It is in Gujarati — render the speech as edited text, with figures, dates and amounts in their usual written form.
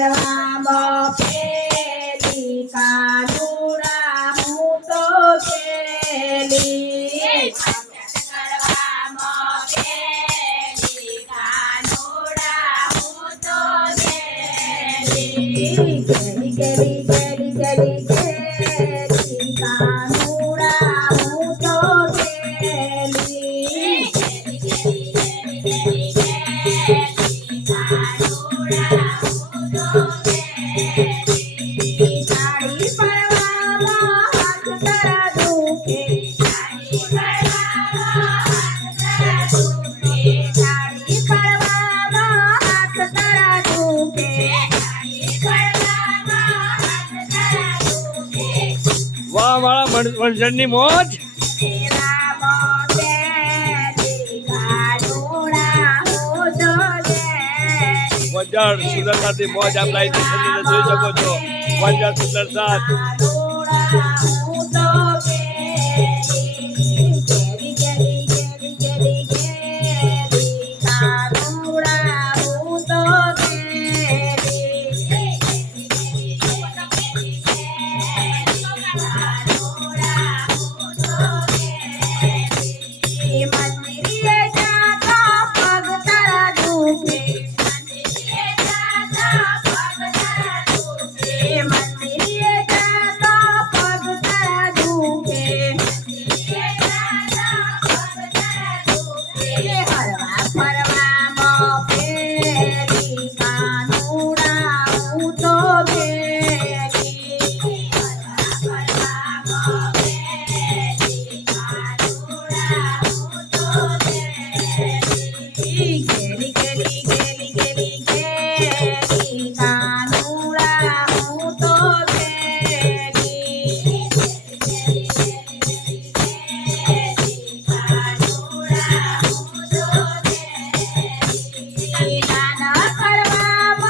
કરવામાં પેલી કાનુડા હું તો પેલી કરવામાં પેલી કાનુડા હું તો પેલી ગેલી ગેલી ગેલી ગેલી ગેલી કાનુડા હું તો પેલી ગેલી ગેલી ગેલી ગેલી કાનુડા વાહ વાળા વણઝણની મોજ વણઝણ સુંદરતાથી મોજ આપ લાવી જોઈ શકો છો વણઝણ સુંદરતા